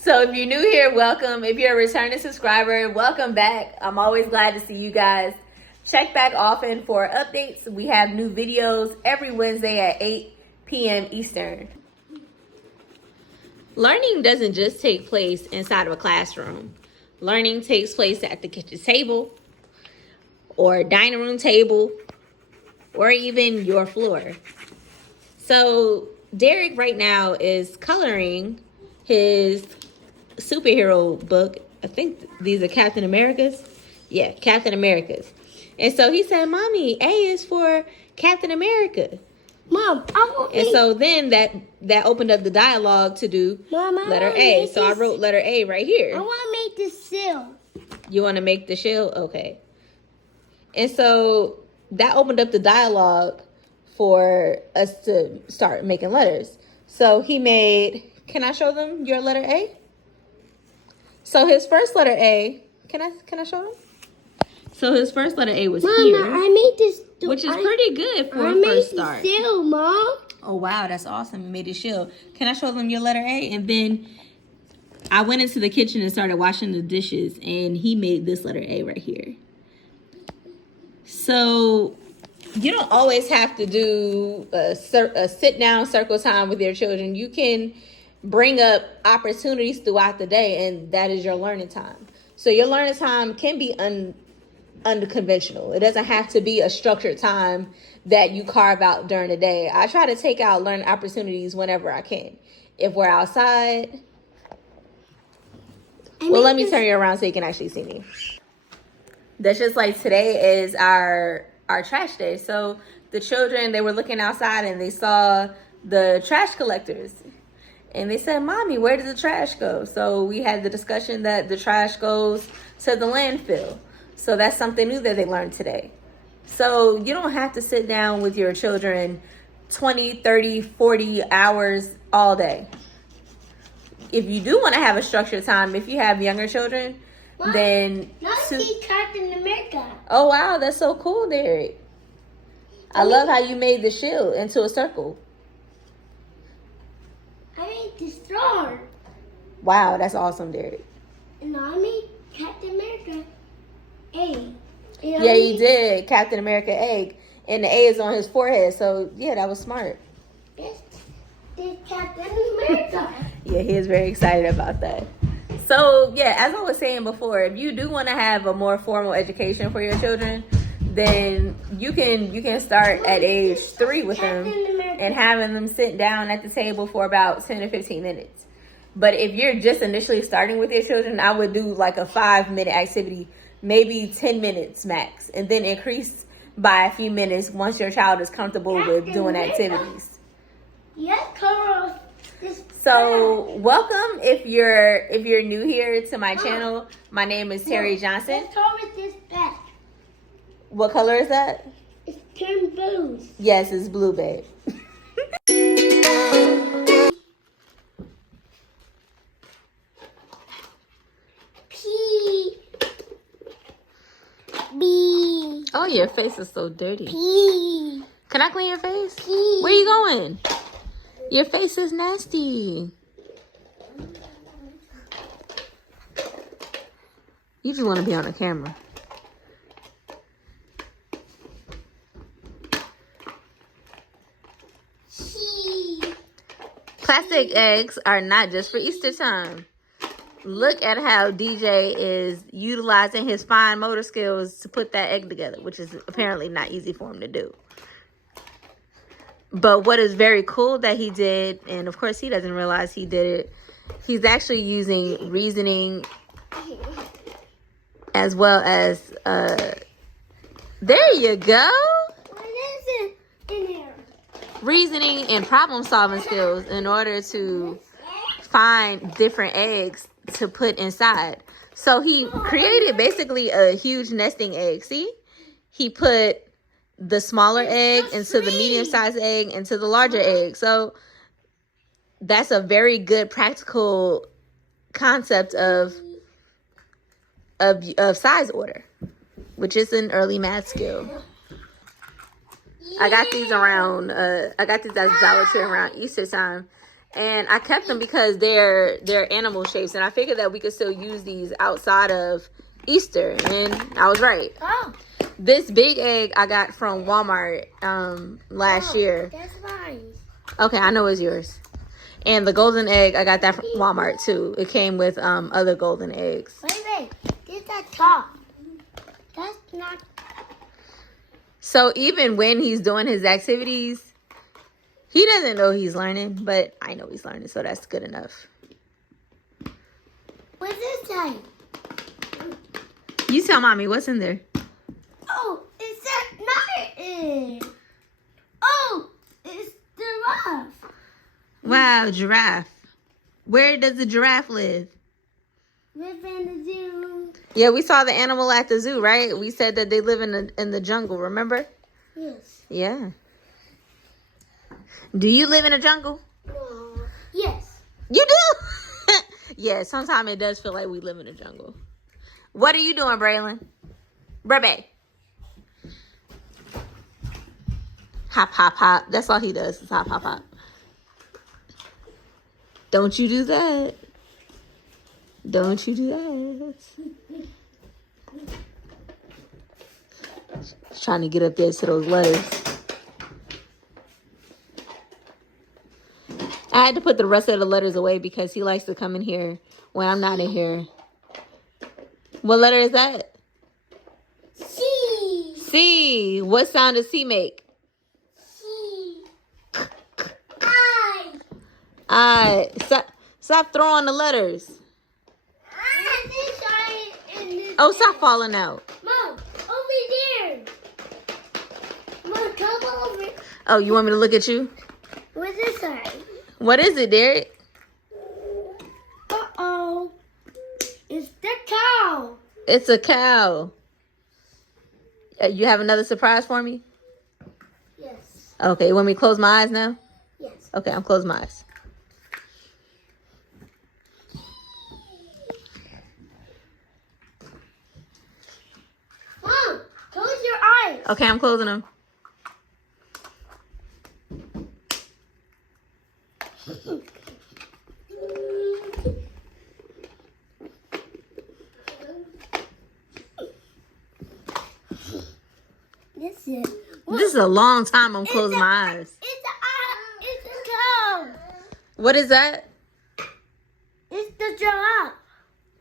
So if you're new here, welcome. If you're a returning subscriber, welcome back. I'm always glad to see you guys. Check back often for updates. We have new videos every Wednesday at 8 p.m. Eastern. Learning doesn't just take place inside of a classroom. Learning takes place at the kitchen table or dining room table or even your floor. So Derek right now is coloring his superhero book. I think these are Captain America's. Yeah, Captain America's. And so he said, Mommy, A is for Captain America. Mom, I want And so then that opened up the dialogue to do letter A. So I wrote letter A right here. I want to make this shell. You want to make the shell? Okay. And so that opened up the dialogue for us to start making letters. So he made, can I show them your letter A? So his first letter A, can I show them? So his first letter A was here. Mama, I made this. Which is pretty good for a first start. I made the shell, Mom. Oh, wow, that's awesome. You made a shell. Can I show them your letter A? And then I went into the kitchen and started washing the dishes, and he made this letter A right here. So you don't always have to do a sit-down circle time with your children. You can bring up opportunities throughout the day, and that is your learning time. So your learning time can be unconventional. It doesn't have to be a structured time that you carve out during the day. I try to take out learning opportunities whenever I can. If we're outside, well, let me turn you around so you can actually see me. That's just like today is our trash day. So the children, they were looking outside and they saw the trash collectors. And they said, Mommy, where does the trash go? So we had the discussion that the trash goes to the landfill. So that's something new that they learned today. So you don't have to sit down with your children 20, 30, 40 hours all day. If you do want to have a structured time, if you have younger children, Mom, then... see Captain America. Oh, wow, that's so cool, Derek. I love how you made the shield into a circle. I made the star. Wow, that's awesome, Derek. And I made Captain America egg. Yeah, you did. Captain America egg. And the A is on his forehead. So, yeah, that was smart. This Captain America. Yeah, he is very excited about that. So, yeah, as I was saying before, if you do want to have a more formal education for your children, then you can start at age 3 with them and having them sit down at the table for about 10 to 15 minutes. But if you're just initially starting with your children, I would do like a 5-minute activity, maybe 10 minutes max, and then increase by a few minutes once your child is comfortable with doing activities. Yes, cover this. So welcome if you're new here to my channel. My name is Terri Johnson. Let's cover this back. What color is that? It's turned blue. Yes, it's blue, babe. P. B. Oh, your face is so dirty. P. Can I clean your face? P. Where you going? Your face is nasty. You just want to be on the camera. C. Plastic eggs are not just for Easter time. Look at how DJ is utilizing his fine motor skills to put that egg together, which is apparently not easy for him to do. But what is very cool that he did, and of course he doesn't realize he did it, he's actually using reasoning as well as, there you go. What is it in here? Reasoning and problem solving skills in order to find different eggs to put inside. So he created basically a huge nesting egg. See? He put the smaller egg into the medium-sized egg into the larger egg. So that's a very good practical concept of size order, which is an early math skill. I got these around I got these at Dollar Tree around Easter time. And I kept them because they're animal shapes, and I figured that we could still use these outside of Easter, and I was right. Oh. This big egg I got from Walmart last year. That's mine. Okay, I know it's yours. And the golden egg, I got that from Walmart too. It came with other golden eggs. Wait. This is top. That's not. So even when he's doing his activities, he doesn't know he's learning, but I know he's learning, so that's good enough. What's this side? You tell mommy what's in there. Oh, it's another egg. Oh, it's the giraffe. Wow, giraffe. Where does the giraffe live? Live in the zoo. Yeah, we saw the animal at the zoo, right? We said that they live in the jungle, remember? Yes. Yeah. Do you live in a jungle? No. Yes. You do? Yeah, sometimes it does feel like we live in a jungle. What are you doing, Braylon? Brebe. Hop, hop, hop. That's all he does is hop, hop, hop. Don't you do that. Don't you do that. Trying to get up there to those letters. I had to put the rest of the letters away because he likes to come in here when I'm not in here. What letter is that? C. C. What sound does C make? C. I. Stop throwing the letters. Oh, stop falling out. Mom, over there. Mom, come over. Oh, you want me to look at you? What's this side? What is it, Derek? Uh-oh. It's the cow. It's a cow. You have another surprise for me? Yes. Okay, you want me to close my eyes now? Yes. Okay, I'm closing my eyes. Mom, close your eyes. Okay, I'm closing them. This is a long time I'm closing my eyes. It's a cow. What is that? It's the giraffe.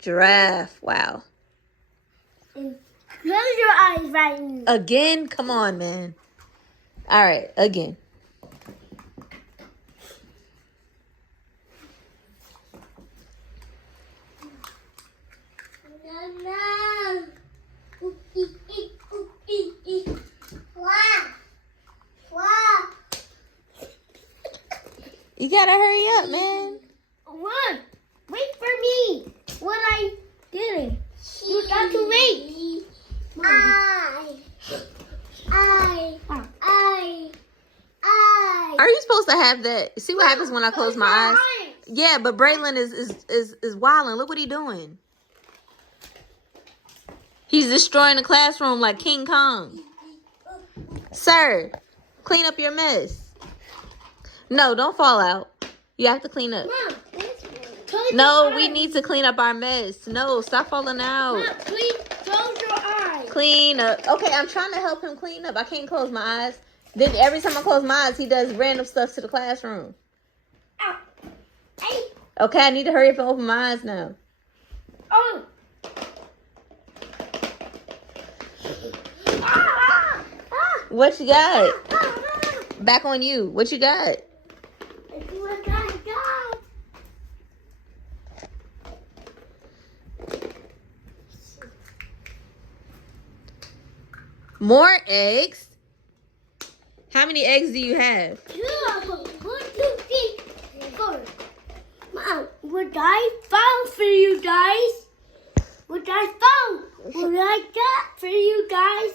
Giraffe. Wow. Close your eyes right now. Again? Come on, man. All right, again. You gotta hurry up, man. What? Wait for me. What I did. You got to wait. Are you supposed to have that? See what happens when I close my eyes? Yeah, but Braylon is wilding. Look what he's doing. He's destroying the classroom like King Kong. Sir, clean up your mess. No, don't fall out. You have to clean up. Mom, no, we need to clean up our mess. No, stop falling out. Mom, please close your eyes. Clean up. Okay, I'm trying to help him clean up. I can't close my eyes. Then every time I close my eyes, he does random stuff to the classroom. Ow. Hey. Okay, I need to hurry up and open my eyes now. Oh. What you got? Back on you. What you got? What I got? More eggs? How many eggs do you have? 2, 1, 2, 3, 4. Mom, what I found for you guys? What I found? What I got for you guys?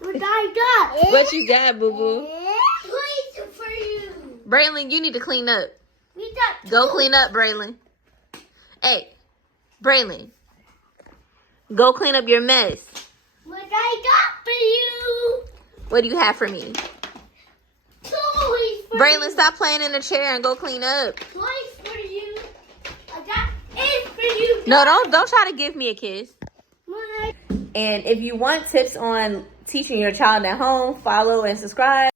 What I got? What you got, boo-boo? Toys for you. Braylon, you need to clean up. We got Go clean up, Braylon. Hey, Braylon. Go clean up your mess. What I got for you? What do you have for me? Toys for Braylon, stop playing in the chair and go clean up. Toys for you. That is for you. No, don't try to give me a kiss. My. And if you want tips on teaching your child at home, follow and subscribe.